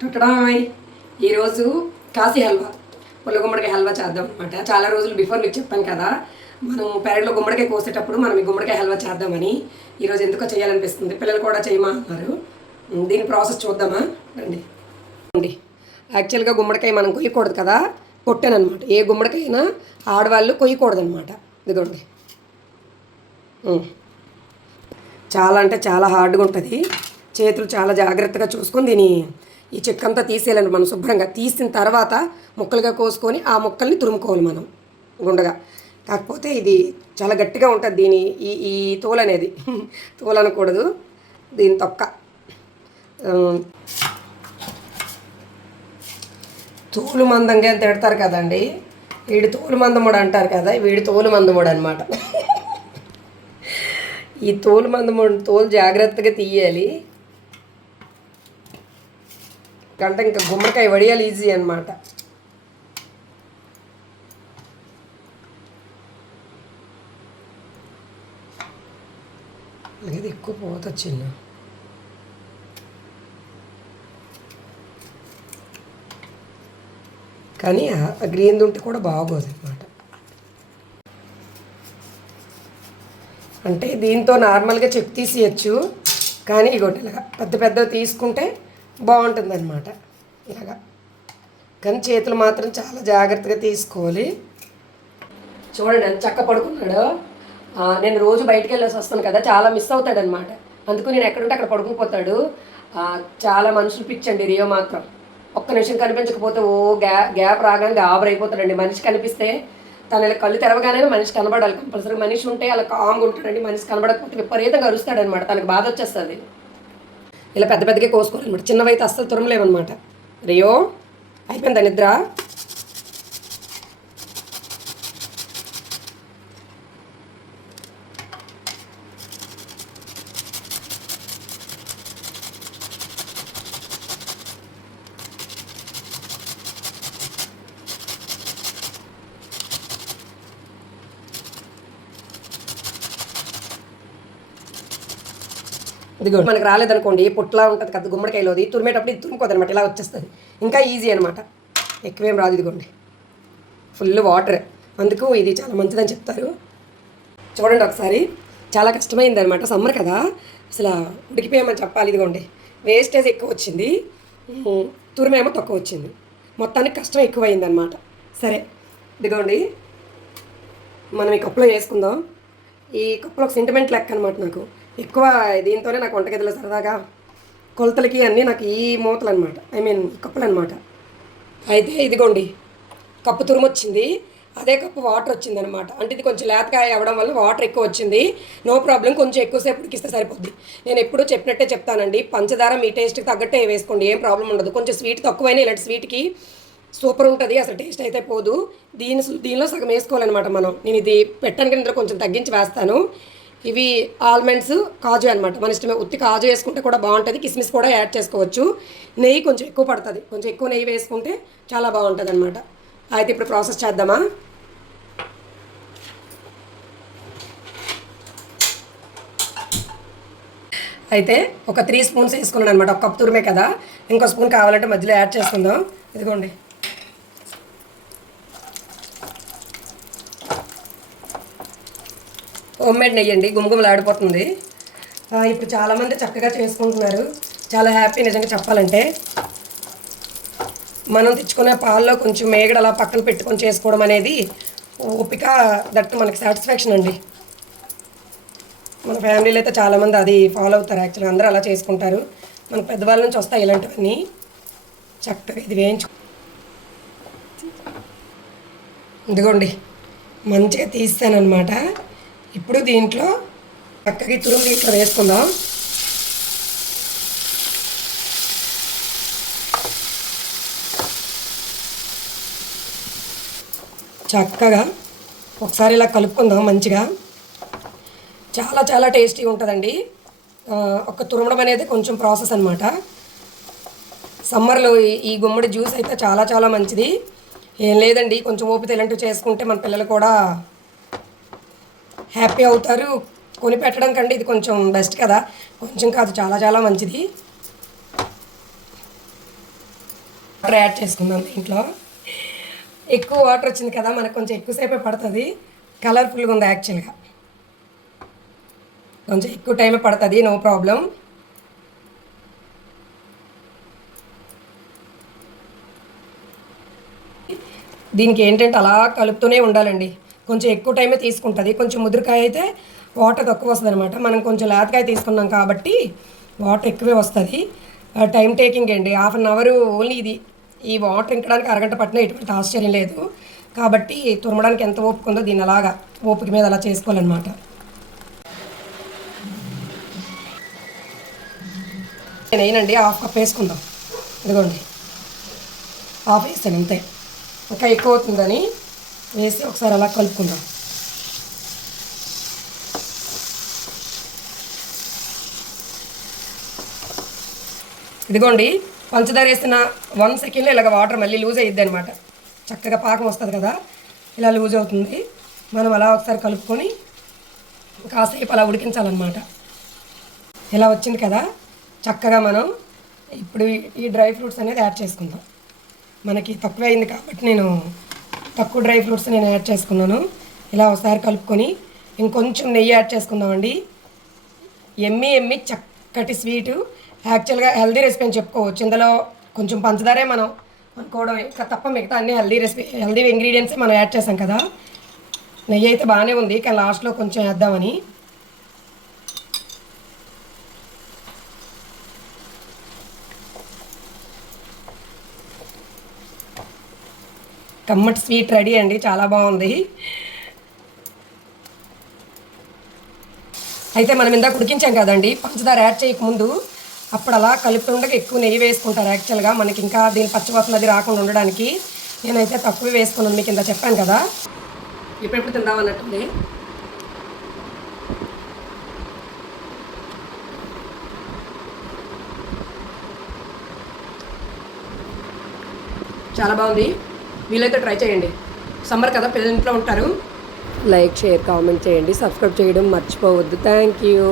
టుటడాయ్ ఈరోజు కాశీ హల్వా. పుల్ల గుమ్మడికాయ హల్వా చేద్దాం అనమాట చాలా రోజులు బిఫోర్ మీకు చెప్పాను కదా. మనం పెరట్లో గుమ్మడికాయ కోసేటప్పుడు మనం ఈ గుమ్మడికాయ హల్వా చేద్దామని ఈరోజు ఎందుకో చేయాలనిపిస్తుంది. పిల్లలు కూడా చేయమా అన్నారు. దీని ప్రాసెస్ చూద్దామా? రండి. అండి యాక్చువల్గా గుమ్మడికాయ మనం కొయ్యకూడదు కదా. కొట్టానమాట ఏ గుమ్మడికాయ అయినా ఆడవాళ్ళు కొయ్యకూడదు అనమాట ఇదిగోండి చాలా అంటే చాలా హార్డ్గా ఉంటుంది. చేతులు చాలా జాగ్రత్తగా చూసుకొని దీని ఈ చెక్కంతా తీసేయాలండి మనం శుభ్రంగా. తీసిన తర్వాత ముక్కలుగా కోసుకొని ఆ ముక్కల్ని తురుముకోవాలి మనం గుండగా. కాకపోతే ఇది చాలా గట్టిగా ఉంటుంది దీని ఈ ఈ తోలు అనేది. తోలు అనకూడదు దీని తొక్క. తోలు మందంగా తిడతారు కదండి? వీడి తోలు మందముడు అంటారు కదా వీడి తోలు మందముడు అనమాట ఈ తోలు మందముడు తోలు జాగ్రత్తగా తీయాలి. కంటే ఇంకా గుమ్మడికాయ వడియాలు ఈజీ అనమాట ఇది ఎక్కువ పోత చిన్న. కానీ ఆ గ్రీన్ ఉంటే కూడా బాగోదు అనమాట అంటే దీంతో నార్మల్గా చెక్ తీసేయచ్చు. కానీ ఇగోటి పెద్ద పెద్దవి తీసుకుంటే బాగుంటుంది అనమాట ఇలాగా. కానీ చేతులు మాత్రం చాలా జాగ్రత్తగా తీసుకోవాలి. చూడండి ఎంత చక్క పడుకున్నాడు. నేను రోజు బయటికి వెళ్ళేసి వస్తాను కదా చాలా మిస్ అవుతాడు అనమాట అందుకు నేను ఎక్కడుంటే అక్కడ పడుకునిపోతాడు. చాలా మనుషులు పిచ్చండి రియో మాత్రం. ఒక్క నిమిషం కనిపించకపోతే ఓ గ్యా గ్యాప్ రాగానే గాబర్ అయిపోతాడండి మనిషి కనిపిస్తే తన కళ్ళు తెరవగానే మనిషి కనబడాలి. కంపల్సరీ మనిషి ఉంటే అలా కామ్గా ఉంటాడండి. మనిషి కనబడకపోతే విపరీతంగా అరుస్తాడనమాట తనకు బాధ వచ్చేస్తుంది. ఇలా పెద్ద పెద్దగా కోసుకోవాలన్నమాట చిన్నవైతే అస్సలు తురమలేమన్నమాట రియో అయిపోయిందా నిద్ర? ఇదిగో మనకి రాలేదనుకోండి పొట్లా ఉంటుంది కదా గుమ్మడికాయలోది తురిమేటప్పుడు ఇది తురుముకోదనమాట ఇలా వచ్చేస్తుంది. ఇంకా ఈజీ అనమాట ఎక్కువేం రాదు ఇదిగోండి. ఫుల్ వాటర్ అందుకు ఇది చాలా మంచిదని చెప్తారు. చూడండి ఒకసారి. చాలా కష్టమైంది అనమాట సమ్మర్ కదా. అసలు ఉడికిపోయామని చెప్పాలి ఇదిగోండి. వేస్టేజ్ ఎక్కువ వచ్చింది. తురిమేమో తక్కువ వచ్చింది. మొత్తానికి కష్టం ఎక్కువైంది అనమాట సరే. ఇదిగోండి. మనం ఈ కప్పులో వేసుకుందాం. ఈ కప్పులో ఒక సెంటిమెంట్ లెక్క అనమాట నాకు. ఎక్కువ దీంతోనే నాకు వంటగదిలో సరదాగా కొలతలకి అన్నీ నాకు ఈ మూతలు అనమాట ఐ మీన్ కప్పులు అనమాట అయితే ఇదిగోండి కప్పు తురుము వచ్చింది అదే కప్పు వాటర్ వచ్చింది అనమాట అంటే ఇది కొంచెం లేతగా అవ్వడం వల్ల వాటర్ ఎక్కువ వచ్చింది. నో ప్రాబ్లం కొంచెం ఎక్కువసేపు ఉడికిస్తే సరిపోద్ది. నేను ఎప్పుడూ చెప్పినట్టే చెప్తానండి పంచదార మీ టేస్ట్కి తగ్గట్టే వేసుకోండి ఏం ప్రాబ్లం ఉండదు. కొంచెం స్వీట్ తక్కువైనా ఇలాంటి స్వీట్కి సూపర్ ఉంటుంది అసలు టేస్ట్ అయితే పోదు. దీని దీనిలో సగం వేసుకోవాలన్నమాట మనం. నేను ఇది పెట్టడానికి ఇందులో కొంచెం తగ్గించి వేస్తాను. ఇవి ఆల్మండ్స్ కాజు అనమాట మన ఇష్టమే. ఉత్తి కాజు వేసుకుంటే కూడా బాగుంటుంది. కిస్మిస్ కూడా యాడ్ చేసుకోవచ్చు. నెయ్యి కొంచెం ఎక్కువ పడుతుంది. కొంచెం ఎక్కువ నెయ్యి వేసుకుంటే చాలా బాగుంటుంది అనమాట అయితే ఇప్పుడు ప్రాసెస్ చేద్దామా? అయితే ఒక త్రీ స్పూన్స్ వేసుకున్నాను అనమాట ఒక కప్ తురిమే కదా. ఇంకో స్పూన్ కావాలంటే మధ్యలో యాడ్ చేసుకుందాం. ఇదిగోండి. హోమ్ మేడ్ నెయ్యి అండి గుమగుమలాడిపోతుంది ఇప్పుడు చాలామంది చక్కగా చేసుకుంటున్నారు. చాలా హ్యాపీ నిజంగా చెప్పాలంటే. మనం తెచ్చుకునే పాల్లో కొంచెం మేగడ అలా పక్కన పెట్టుకొని చేసుకోవడం అనేది ఓపిక దట్ మనకి సాటిస్ఫాక్షన్ అండి. మన ఫ్యామిలీలో అయితే చాలామంది అది ఫాలో అవుతారు. యాక్చువల్గా అందరూ అలా చేసుకుంటారు. మన పెద్దవాళ్ళ నుంచి వస్తాయి ఇలాంటివన్నీ. చక్కగా ఇది వేయించు ఇదిగోండి. మంచిగా తీస్తానమాట ఇప్పుడు దీంట్లో చక్కగా ఈ తురుము వేసుకుందాం. చక్కగా ఒకసారి ఇలా కలుపుకుందాం మంచిగా. చాలా చాలా టేస్టీగా ఉంటుందండి. ఒక తురమడం అనేది కొంచెం ప్రాసెస్ అనమాట సమ్మర్లో ఈ- ఈ గుమ్మడి జ్యూస్ అయితే చాలా చాలా మంచిది. ఏం లేదండి కొంచెం ఓపిక ఇలాంటివి చేసుకుంటే మన పిల్లలు కూడా హ్యాపీ అవుతారు. కొని పెట్టడం కంటే ఇది కొంచెం బెస్ట్ కదా. కొంచెం కాదు చాలా చాలా మంచిది. వాటర్ యాడ్ చేసుకుందాం దీంట్లో. ఎక్కువ వాటర్ వచ్చింది కదా మనకు కొంచెం ఎక్కువసేపే పడుతుంది. కలర్ఫుల్గా ఉంది యాక్చువల్గా కొంచెం ఎక్కువ టైమే పడుతుంది నో ప్రాబ్లం దీనికి ఏంటంటే అలా కలుపుతూనే ఉండాలండి. కొంచెం ఎక్కువ టైమే తీసుకుంటుంది. కొంచెం ముదురుకాయ అయితే వాటర్ తక్కువ వస్తుంది అనమాట మనం కొంచెం లేతకాయ తీసుకున్నాం కాబట్టి వాటర్ ఎక్కువే వస్తుంది. టైం టేకింగ్ అండి. హాఫ్ అన్ అవర్ ఓన్లీ ఇది. ఈ వాటర్ ఇంకడానికి అరగంట పట్టిన ఎటువంటి ఆశ్చర్యం లేదు. కాబట్టి తురమడానికి ఎంత ఓపిక ఉందో దీన్ని అలాగా ఓపిక మీద అలా చేసుకోవాలన్నమాట. నేనండి హాఫ్ కప్ వేసుకుందాం. ఇదిగోండి. హాఫ్ వేస్తాను అంతే. ఇంకా ఎక్కువ అవుతుందని వేసి ఒకసారి అలా కలుపుకుందాం. ఇదిగోండి పంచదార వేసిన వన్ సెకండ్లో ఇలాగ వాటర్ మళ్ళీ లూజ్ అయ్యిద్ది అనమాట చక్కగా పాకం వస్తుంది కదా ఇలా లూజ్ అవుతుంది. మనం అలా ఒకసారి కలుపుకొని కాసేపు అలా ఉడికించాలన్నమాట. ఇలా వచ్చింది కదా చక్కగా మనం ఇప్పుడు ఈ డ్రై ఫ్రూట్స్ అనేది యాడ్ చేసుకుందాం. మనకి తక్కువ అయింది కాబట్టి నేను తక్కువ డ్రై ఫ్రూట్స్ నేను యాడ్ చేసుకున్నాను. ఇలా ఒకసారి కలుపుకొని ఇంకొంచెం నెయ్యి యాడ్ చేసుకుందామండి. ఎమ్మి ఎమ్మి చక్కటి స్వీటు. యాక్చువల్గా హెల్దీ రెసిపీ అని చెప్పుకోవచ్చు. ఇందులో కొంచెం పంచదారే మనం అనుకోవడం ఇంకా తప్ప మిగతా అన్ని హెల్దీ రెసిపీ హెల్దీ ఇంగ్రీడియంట్స్ మనం యాడ్ చేసాం కదా. నెయ్యి అయితే బాగానే ఉంది. కానీ లాస్ట్లో కొంచెం వేద్దామని. కమ్మటి స్వీట్ రెడీ అండి చాలా బాగుంది. అయితే మనం ఇందాక ఉడికించాం కదండి పంచదార యాడ్ చేయకముందు అప్పుడు అలా కలిపి ఎక్కువ నెయ్యి వేసుకుంటారు యాక్చువల్గా మనకి ఇంకా దీని పచ్చివాసన అది రాకుండా ఉండడానికి నేనైతే తక్కువ వేసుకున్నాను మీకు ఇంత చెప్పాను కదా. ఎప్పుడెప్పుడు తిందామన్నట్టుంది చాలా బాగుంది. వీలైతే ట్రై చేయండి. సమ్మర్ కదా పిల్లలు ఇంట్లో ఉంటారు. లైక్ షేర్ కామెంట్ చేయండి. సబ్స్క్రైబ్ చేయడం మర్చిపోవద్దు. Thank you.